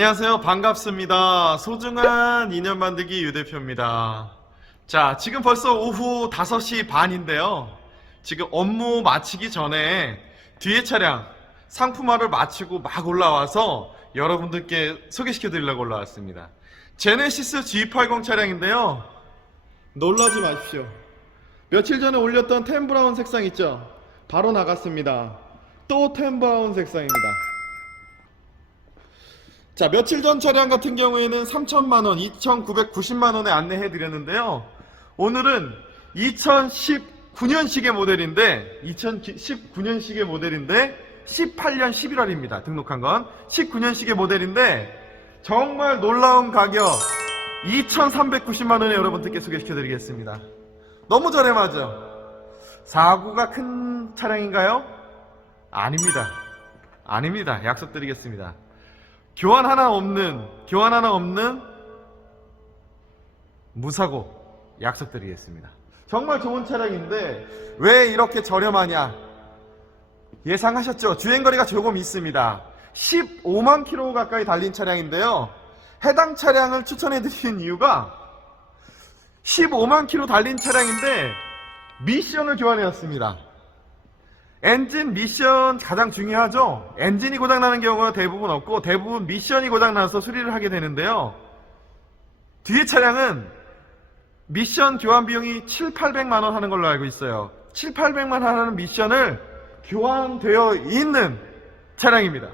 안녕하세요. 반갑습니다. 소중한 인연 만들기 유 대표입니다. 자, 지금 벌써 오후 5시 반인데요. 지금 업무 마치기 전에 뒤에 차량 상품화를 마치고 막 올라와서 여러분들께 소개시켜 드리려고 올라왔습니다. 제네시스 G80 차량인데요. 놀라지 마십시오. 며칠 전에 올렸던 템 브라운 색상 있죠? 바로 나갔습니다. 또 템 브라운 색상입니다. 자, 며칠 전 차량 같은 경우에는 3천만 원, 2,990만 원에 안내해 드렸는데요. 오늘은 2019년식의 모델인데, 2019년식의 모델인데, 18년 11월입니다. 등록한 건. 19년식의 모델인데, 정말 놀라운 가격, 2,390만 원에 여러분들께 소개시켜 드리겠습니다. 너무 저렴하죠? 사고가 큰 차량인가요? 아닙니다. 아닙니다. 약속드리겠습니다. 교환 하나 없는 교환 하나 없는 무사고 약속드리겠습니다. 정말 좋은 차량인데 왜 이렇게 저렴하냐? 예상하셨죠? 주행거리가 조금 있습니다. 15만 킬로 가까이 달린 차량인데요. 해당 차량을 추천해 드리는 이유가 15만 킬로 달린 차량인데 미션을 교환해왔습니다. 엔진 미션 가장 중요하죠. 엔진이 고장나는 경우가 대부분 없고 대부분 미션이 고장나서 수리를 하게 되는데요. 뒤에 차량은 미션 교환 비용이 7, 800만 원 하는 걸로 알고 있어요. 7, 800만 원 하는 미션을 교환되어 있는 차량입니다.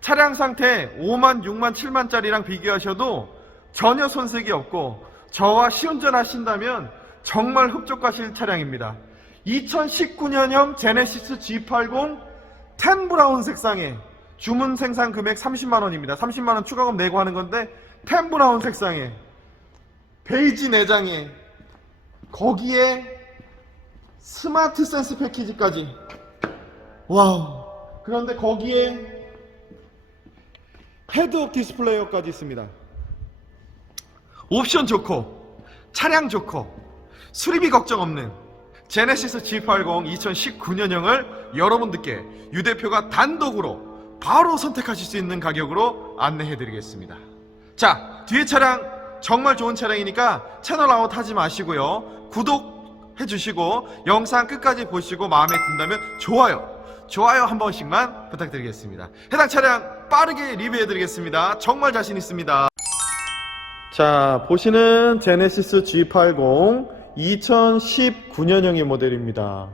차량 상태 5만, 6만, 7만짜리랑 비교하셔도 전혀 손색이 없고 저와 시운전 하신다면 정말 흡족하실 차량입니다. 2019년형 제네시스 G80 텐 브라운 색상에 주문 생산 금액 30만 원입니다. 30만 원 추가금 내고 하는 건데 텐 브라운 색상에 베이지 내장에 거기에 스마트 센스 패키지까지 와우 그런데 거기에 헤드업 디스플레이어까지 있습니다. 옵션 좋고 차량 좋고 수리비 걱정 없는 제네시스 G80 2019년형을 여러분들께 유 대표가 단독으로 바로 선택하실 수 있는 가격으로 안내해 드리겠습니다. 자, 뒤에 차량 정말 좋은 차량이니까 채널 아웃 하지 마시고요. 구독해 주시고 영상 끝까지 보시고 마음에 든다면 좋아요. 좋아요 한 번씩만 부탁드리겠습니다. 해당 차량 빠르게 리뷰해 드리겠습니다. 정말 자신 있습니다. 자, 보시는 제네시스 G80 2019년형의 모델입니다.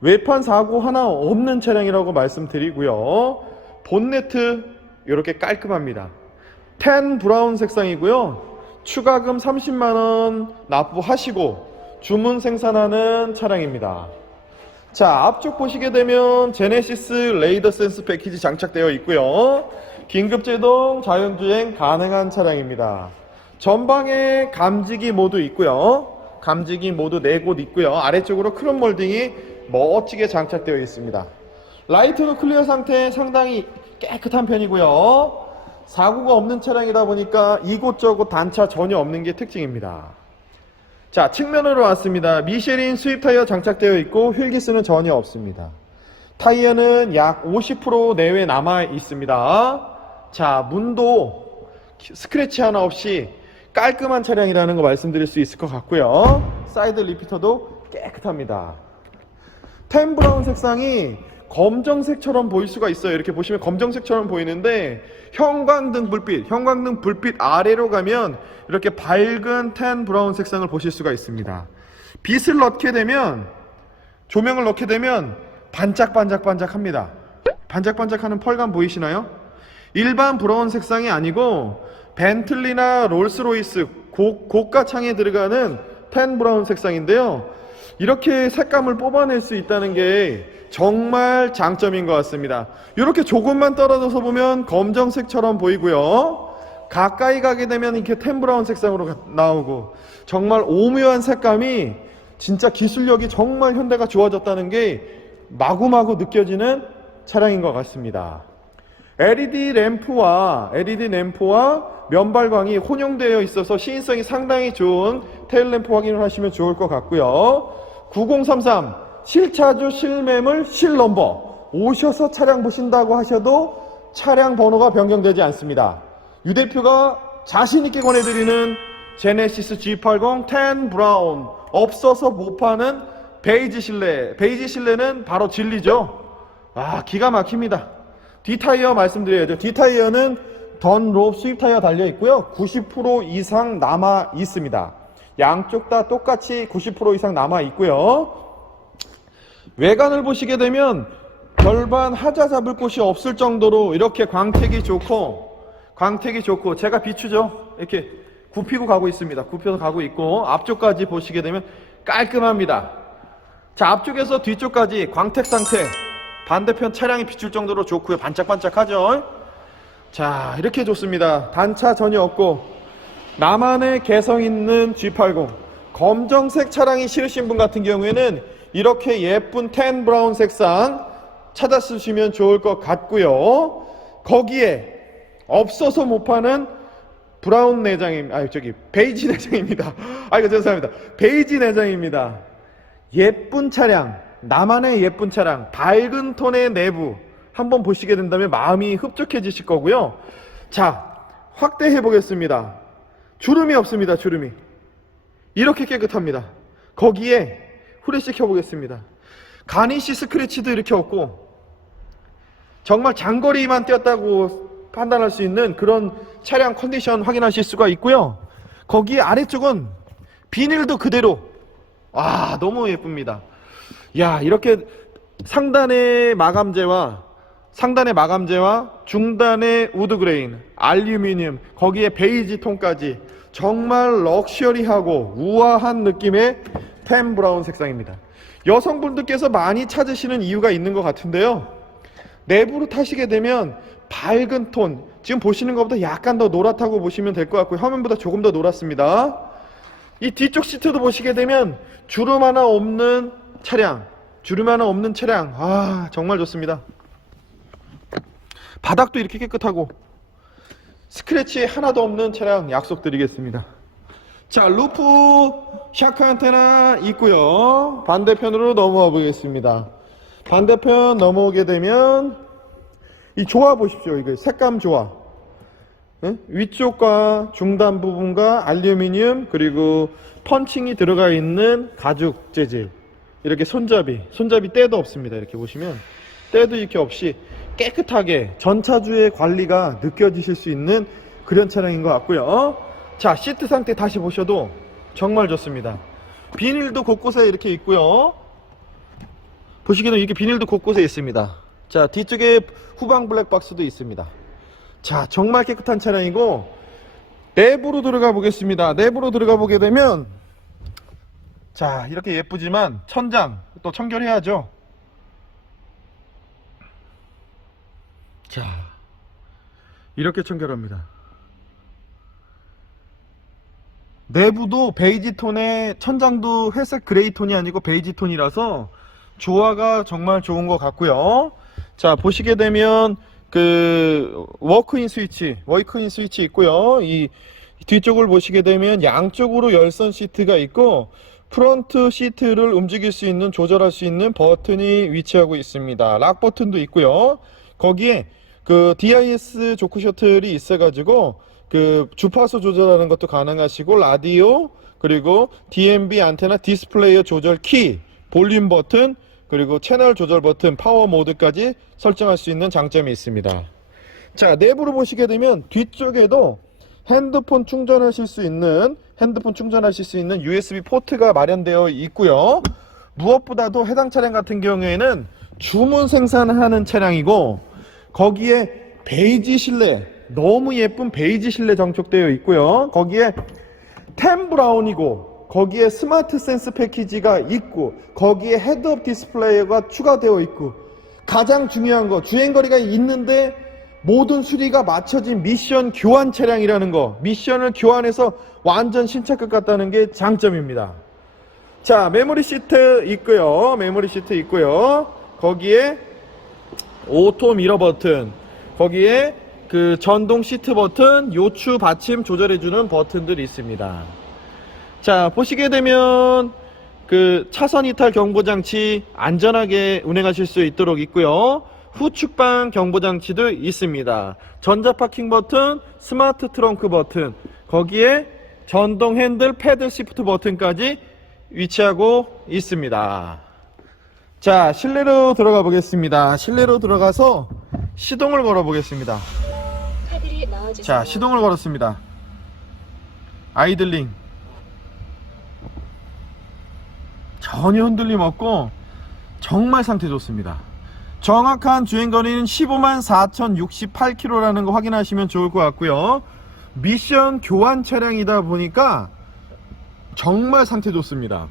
외판 사고 하나 없는 차량이라고 말씀드리고요. 본네트 이렇게 깔끔합니다. 텐 브라운 색상이고요. 추가금 30만원 납부하시고 주문 생산하는 차량입니다. 자, 앞쪽 보시게 되면 제네시스 레이더 센스 패키지 장착되어 있고요. 긴급 제동 자연주행 가능한 차량입니다. 전방에 감지기 모두 있고요. 감지기 모두 4곳 있고요. 아래쪽으로 크롬 몰딩이 멋지게 장착되어 있습니다. 라이트도 클리어 상태 상당히 깨끗한 편이고요. 사고가 없는 차량이다 보니까 이곳저곳 단차 전혀 없는 게 특징입니다. 자, 측면으로 왔습니다. 미쉐린 수입 타이어 장착되어 있고 휠기스는 전혀 없습니다. 타이어는 약 50% 내외 남아 있습니다. 자, 문도 스크래치 하나 없이 깔끔한 차량이라는 거 말씀드릴 수 있을 것 같고요. 사이드 리피터도 깨끗합니다. 템 브라운 색상이 검정색처럼 보일 수가 있어요. 이렇게 보시면 검정색처럼 보이는데 형광등 불빛, 형광등 불빛 아래로 가면 이렇게 밝은 텐 브라운 색상을 보실 수가 있습니다. 빛을 넣게 되면 조명을 넣게 되면 반짝반짝반짝합니다. 반짝반짝하는 펄감 보이시나요? 일반 브라운 색상이 아니고 벤틀리나 롤스로이스 고, 고가 창에 들어가는 텐 브라운 색상인데요. 이렇게 색감을 뽑아낼 수 있다는 게 정말 장점인 것 같습니다. 이렇게 조금만 떨어져서 보면 검정색처럼 보이고요. 가까이 가게 되면 이렇게 텐 브라운 색상으로 가- 나오고 정말 오묘한 색감이 진짜 기술력이 정말 현대가 좋아졌다는 게 마구마구 느껴지는 차량인 것 같습니다. LED 램프와 LED 램프와 면발광이 혼용되어 있어서 시인성이 상당히 좋은 테일 램프 확인을 하시면 좋을 것 같고요. 9033 실차주 실매물 실넘버. 오셔서 차량 보신다고 하셔도 차량 번호가 변경되지 않습니다. 유 대표가 자신 있게 권해드리는 제네시스 G80 10 브라운. 없어서 못 파는 베이지 실내. 베이지 실내는 바로 진리죠. 아 기가 막힙니다 D타이어 말씀드려야죠. D타이어는 던롭 수입 타이어 달려 있고요. 90% 이상 남아 있습니다. 양쪽 다 똑같이 90% 이상 남아 있고요. 외관을 보시게 되면 절반 하자 잡을 곳이 없을 정도로 이렇게 광택이 좋고 광택이 좋고 제가 비추죠? 이렇게 굽히고 가고 있습니다. 굽혀서 가고 있고 앞쪽까지 보시게 되면 깔끔합니다. 자 앞쪽에서 뒤쪽까지 광택 상태 반대편 차량이 비출 정도로 좋고요 반짝반짝하죠? 자 이렇게 좋습니다. 단차 전혀 없고 나만의 개성 있는 G80 검정색 차량이 싫으신 분 같은 경우에는 이렇게 예쁜 텐 브라운 색상 찾아 쓰시면 좋을 것 같고요. 거기에 없어서 못 파는 브라운 내장임 아 저기 베이지 내장입니다. 아 이거 죄송합니다. 베이지 내장입니다. 예쁜 차량 나만의 예쁜 차량 밝은 톤의 내부 한번 보시게 된다면 마음이 흡족해지실 거고요. 자 확대해 보겠습니다. 주름이 없습니다 주름이. 이렇게 깨끗합니다. 거기에 후레쉬 켜보겠습니다. 가니시 스크래치도 이렇게 없고 정말 장거리만 뛰었다고 판단할 수 있는 그런 차량 컨디션 확인하실 수가 있고요. 거기 아래쪽은 비닐도 그대로. 와 너무 예쁩니다. 야 이렇게 상단의 마감재와 상단의 마감재와 중단의 우드 그레인, 알루미늄, 거기에 베이지 톤까지 정말 럭셔리하고 우아한 느낌의 템 브라운 색상입니다. 여성분들께서 많이 찾으시는 이유가 있는 것 같은데요. 내부로 타시게 되면 밝은 톤, 지금 보시는 것보다 약간 더 노랗다고 보시면 될 것 같고요. 화면보다 조금 더 노랗습니다. 이 뒤쪽 시트도 보시게 되면 주름 하나 없는 차량, 주름 하나 없는 차량, 아 정말 좋습니다. 바닥도 이렇게 깨끗하고 스크래치 하나도 없는 차량 약속드리겠습니다. 자, 루프 샤크 안테나 있고요. 반대편으로 넘어와 보겠습니다. 반대편 넘어오게 되면 이 조화 보십시오. 이거 색감 조화. 예? 위쪽과 중단 부분과 알루미늄 그리고 펀칭이 들어가 있는 가죽 재질. 이렇게 손잡이, 손잡이 때도 없습니다. 이렇게 보시면 때도 이렇게 없이 깨끗하게 전차주의 관리가 느껴지실 수 있는 그런 차량인 것 같고요. 자, 시트 상태 다시 보셔도 정말 좋습니다. 비닐도 곳곳에 이렇게 있고요. 보시기에는 이렇게 비닐도 곳곳에 있습니다. 자, 뒤쪽에 후방 블랙박스도 있습니다. 자, 정말 깨끗한 차량이고 내부로 들어가 보겠습니다. 내부로 들어가 보게 되면 자, 이렇게 예쁘지만 천장 또 청결해야죠. 자, 이렇게 청결합니다. 내부도 베이지 톤의 천장도 회색 그레이 톤이 아니고 베이지 톤이라서 조화가 정말 좋은 것 같고요. 자 보시게 되면 그 워크인 스위치, 워크인 스위치 있고요. 이 뒤쪽을 보시게 되면 양쪽으로 열선 시트가 있고 프론트 시트를 움직일 수 있는 조절할 수 있는 버튼이 위치하고 있습니다. 락 버튼도 있고요. 거기에 그 DIS 조크 셔틀이 있어가지고 그 주파수 조절하는 것도 가능하시고 라디오 그리고 DMB 안테나 디스플레이어 조절 키 볼륨 버튼 그리고 채널 조절 버튼 파워 모드까지 설정할 수 있는 장점이 있습니다 자 내부로 보시게 되면 뒤쪽에도 핸드폰 충전하실 수 있는 핸드폰 충전하실 수 있는 USB 포트가 마련되어 있고요 무엇보다도 해당 차량 같은 경우에는 주문 생산하는 차량이고 거기에 베이지 실내 너무 예쁜 베이지 실내 장착되어 있고요. 거기에 템 브라운이고 거기에 스마트 센스 패키지가 있고 거기에 헤드업 디스플레이가 추가되어 있고 가장 중요한 거 주행거리가 있는데 모든 수리가 맞춰진 미션 교환 차량이라는 거 미션을 교환해서 완전 신차급 같다는 게 장점입니다. 자 메모리 시트 있고요. 메모리 시트 있고요. 거기에 오토 미러 버튼 거기에 그 전동 시트 버튼, 요추 받침 조절해주는 버튼들이 있습니다. 자, 보시게 되면 그 차선 이탈 경보 장치 안전하게 운행하실 수 있도록 있고요. 후측방 경보장치도 있습니다. 전자 파킹 버튼, 스마트 트렁크 버튼, 거기에 전동 핸들 패들 시프트 버튼까지 위치하고 있습니다. 자, 실내로 들어가 보겠습니다. 실내로 들어가서 시동을 걸어 보겠습니다. 자, 시동을 걸었습니다. 아이들링. 전혀 흔들림 없고 정말 상태 좋습니다. 정확한 주행 거리는 15만 4,068km라는 거 확인하시면 좋을 것 같고요. 미션 교환 차량이다 보니까 정말 상태 좋습니다.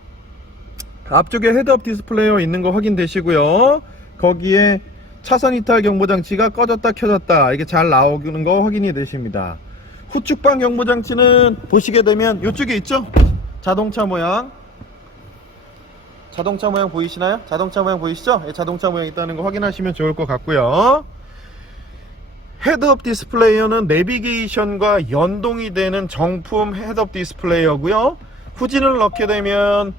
앞쪽에 헤드업 디스플레이어 있는 거 확인되시고요. 거기에 차선 이탈 경보 장치가 꺼졌다 켜졌다 이게 잘 나오는 거 확인이 되십니다. 후측방 경보 장치는 보시게 되면 이쪽에 있죠? 자동차 모양. 자동차 모양 보이시나요? 자동차 모양 보이시죠? 예, 자동차 모양 있다는 거 확인하시면 좋을 것 같고요. 헤드업 디스플레이어는 내비게이션과 연동이 되는 정품 헤드업 디스플레이어고요. 후진을 넣게 되면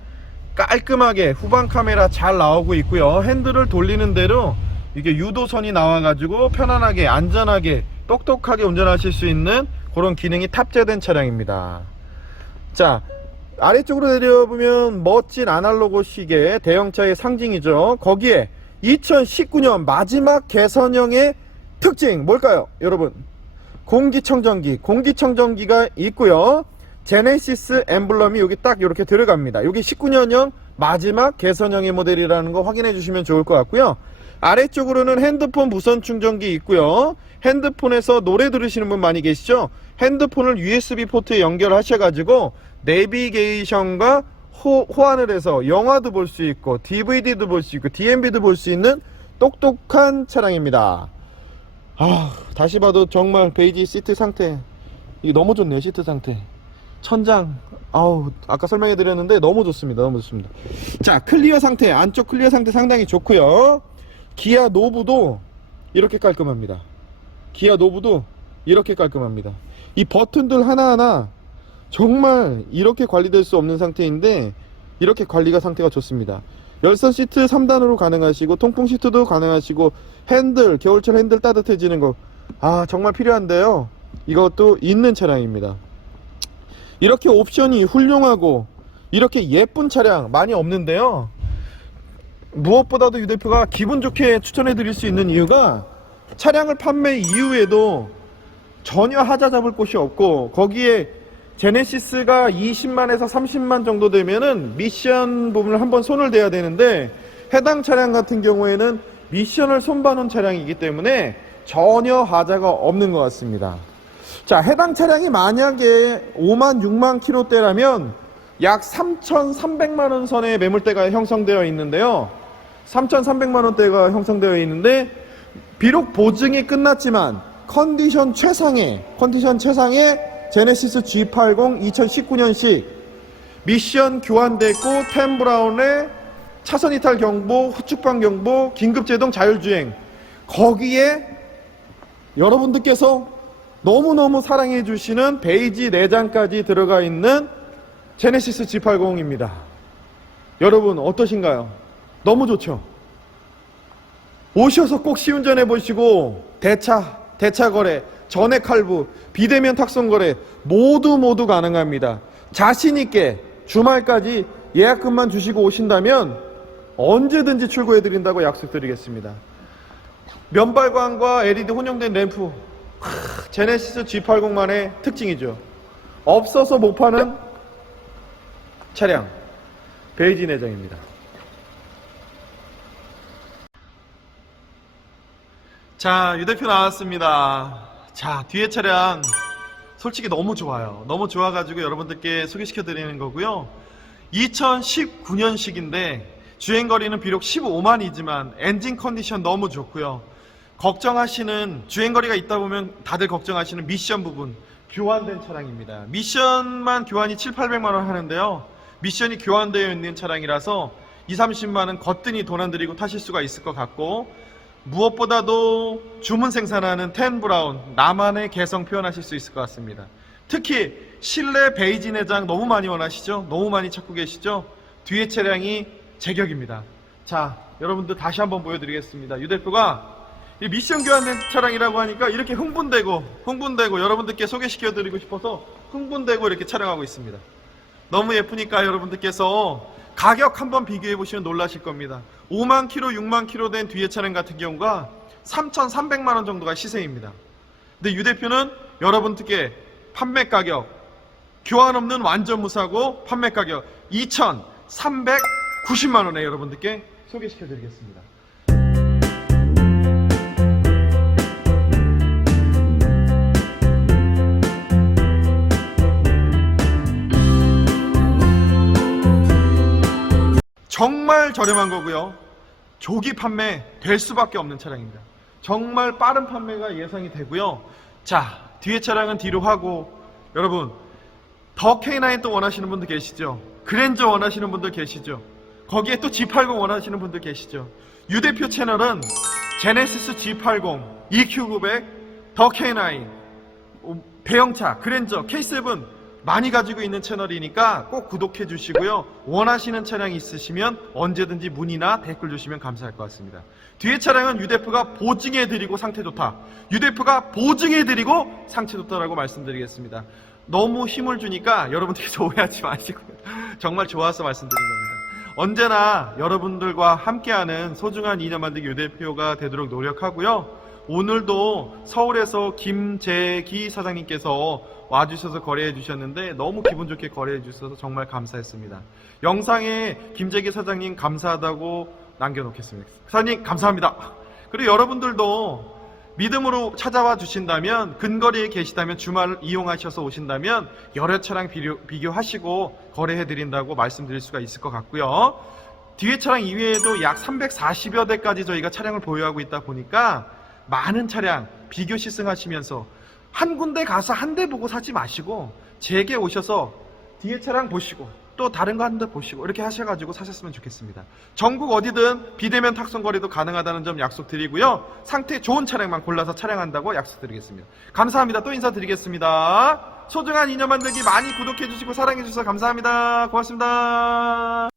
깔끔하게 후방 카메라 잘 나오고 있고요. 핸들을 돌리는 대로 이게 유도선이 나와가지고 편안하게 안전하게 똑똑하게 운전하실 수 있는 그런 기능이 탑재된 차량입니다. 자 아래쪽으로 내려보면 멋진 아날로그 시계 대형차의 상징이죠. 거기에 2019년 마지막 개선형의 특징 뭘까요, 여러분? 공기청정기, 공기청정기가 있고요. 제네시스 엠블럼이 여기 딱 이렇게 들어갑니다. 여기 19년형 마지막 개선형의 모델이라는 거 확인해 주시면 좋을 것 같고요. 아래쪽으로는 핸드폰 무선 충전기 있고요. 핸드폰에서 노래 들으시는 분 많이 계시죠? 핸드폰을 USB 포트에 연결하셔가지고 내비게이션과 호, 호환을 해서 영화도 볼 수 있고 DVD도 볼 수 있고 DMB도 볼 수 있는 똑똑한 차량입니다. 아 다시 봐도 정말 베이지 시트 상태. 이게 너무 좋네요 시트 상태. 천장. 아우 아까 설명해 드렸는데 너무 좋습니다 너무 좋습니다. 자 클리어 상태 안쪽 클리어 상태 상당히 좋고요. 기아 노브도 이렇게 깔끔합니다. 기아 노브도 이렇게 깔끔합니다. 이 버튼들 하나하나 정말 이렇게 관리될 수 없는 상태인데 이렇게 관리가 상태가 좋습니다. 열선 시트 3단으로 가능하시고 통풍 시트도 가능하시고 핸들 겨울철 핸들 따뜻해지는 거 아 정말 필요한데요. 이것도 있는 차량입니다. 이렇게 옵션이 훌륭하고 이렇게 예쁜 차량 많이 없는데요. 무엇보다도 유 대표가 기분 좋게 추천해 드릴 수 있는 이유가 차량을 판매 이후에도 전혀 하자 잡을 곳이 없고 거기에 제네시스가 20만에서 30만 정도 되면은 미션 부분을 한번 손을 대야 되는데 해당 차량 같은 경우에는 미션을 손봐놓은 차량이기 때문에 전혀 하자가 없는 것 같습니다. 자, 해당 차량이 만약에 5만 6만 킬로대라면 약 3,300만 원 선의 매물대가 형성되어 있는데요. 3,300만 원대가 형성되어 있는데 비록 보증이 끝났지만 컨디션 최상의 컨디션 최상의 제네시스 G80 2019년식 미션 교환됐고 템 브라운의 차선 이탈 경보, 후측방 경보, 긴급 제동 자율주행 거기에 여러분들께서 너무너무 사랑해 주시는 베이지 내장까지 들어가 있는 제네시스 G80입니다. 여러분 어떠신가요? 너무 좋죠? 오셔서 꼭 시운전해 보시고 대차, 대차 거래, 전액 할부, 비대면 탁송 거래 모두 모두 가능합니다. 자신 있게 주말까지 예약금만 주시고 오신다면 언제든지 출고해 드린다고 약속드리겠습니다. 면발관과 LED 혼용된 램프 크, 제네시스 G80만의 특징이죠. 없어서 못 파는 차량 베이지 내장입니다. 자, 유 대표 나왔습니다. 자, 뒤에 차량 솔직히 너무 좋아요. 너무 좋아가지고 여러분들께 소개시켜 드리는 거고요. 2019년식인데 주행거리는 비록 15만이지만 엔진 컨디션 너무 좋고요. 걱정하시는 주행거리가 있다 보면 다들 걱정하시는 미션 부분 교환된 차량입니다. 미션만 교환이 7, 800만 원 하는데요. 미션이 교환되어 있는 차량이라서 2, 30만 원 거뜬히 돈안 들이고 타실 수가 있을 것 같고 무엇보다도 주문 생산하는 텐 브라운 나만의 개성 표현하실 수 있을 것 같습니다. 특히 실내 베이지 내장 너무 많이 원하시죠? 너무 많이 찾고 계시죠? 뒤에 차량이 제격입니다. 자, 여러분들 다시 한번 보여드리겠습니다. 유 대표가 이 미션 교환된 차량이라고 하니까 이렇게 흥분되고 흥분되고 여러분들께 소개시켜 드리고 싶어서 흥분되고 이렇게 촬영하고 있습니다. 너무 예쁘니까 여러분들께서 가격 한번 비교해 보시면 놀라실 겁니다. 5만 킬로, 6만 킬로 된 뒤에 차량 같은 경우가 3,300만 원 정도가 시세입니다. 근데 유 대표는 여러분들께 판매 가격 교환 없는 완전 무사고 판매 가격 2,390만 원에 여러분들께 소개시켜 드리겠습니다. 정말 저렴한 거고요. 조기 판매 될 수밖에 없는 차량입니다. 정말 빠른 판매가 예상이 되고요. 자, 뒤에 차량은 뒤로 하고 여러분 더 K9 또 원하시는 분들 계시죠? 그랜저 원하시는 분들 계시죠? 거기에 또 G80 원하시는 분들 계시죠? 유 대표 채널은 제네시스 G80, EQ900, 더 K9, 어, 대형차, 그랜저, K7 많이 가지고 있는 채널이니까 꼭 구독해 주시고요. 원하시는 차량 있으시면 언제든지 문의나 댓글 주시면 감사할 것 같습니다. 뒤에 차량은 유대프가 보증해 드리고 상태 좋다. 유대프가 보증해 드리고 상태 좋다라고 말씀드리겠습니다. 너무 힘을 주니까 여러분들께서 오해하지 마시고요. 정말 좋아서 말씀드린 겁니다. 언제나 여러분들과 함께하는 소중한 인연 만들기 유대표가 되도록 노력하고요. 오늘도 서울에서 김재기 사장님께서 와주셔서 거래해 주셨는데 너무 기분 좋게 거래해 주셔서 정말 감사했습니다. 영상에 김재기 사장님 감사하다고 남겨놓겠습니다. 사장님 감사합니다. 그리고 여러분들도 믿음으로 찾아와 주신다면 근거리에 계시다면 주말을 이용하셔서 오신다면 여러 차량 비교, 비교 하시고 거래해 드린다고 말씀드릴 수가 있을 것 같고요. 뒤에 차량 이외에도 약 340여 대까지 저희가 차량을 보유하고 있다 보니까 많은 차량 비교 시승하시면서 한 군데 가서 한 대 보고 사지 마시고 제게 오셔서 뒤에 차량 보시고 또 다른 거 한 대 보시고 이렇게 하셔가지고 사셨으면 좋겠습니다. 전국 어디든 비대면 탁송 거래도 가능하다는 점 약속드리고요. 상태 좋은 차량만 골라서 차량한다고 약속드리겠습니다. 감사합니다. 또 인사드리겠습니다. 소중한 인연 만들기 많이 구독해 주시고 사랑해 주셔서 감사합니다. 고맙습니다.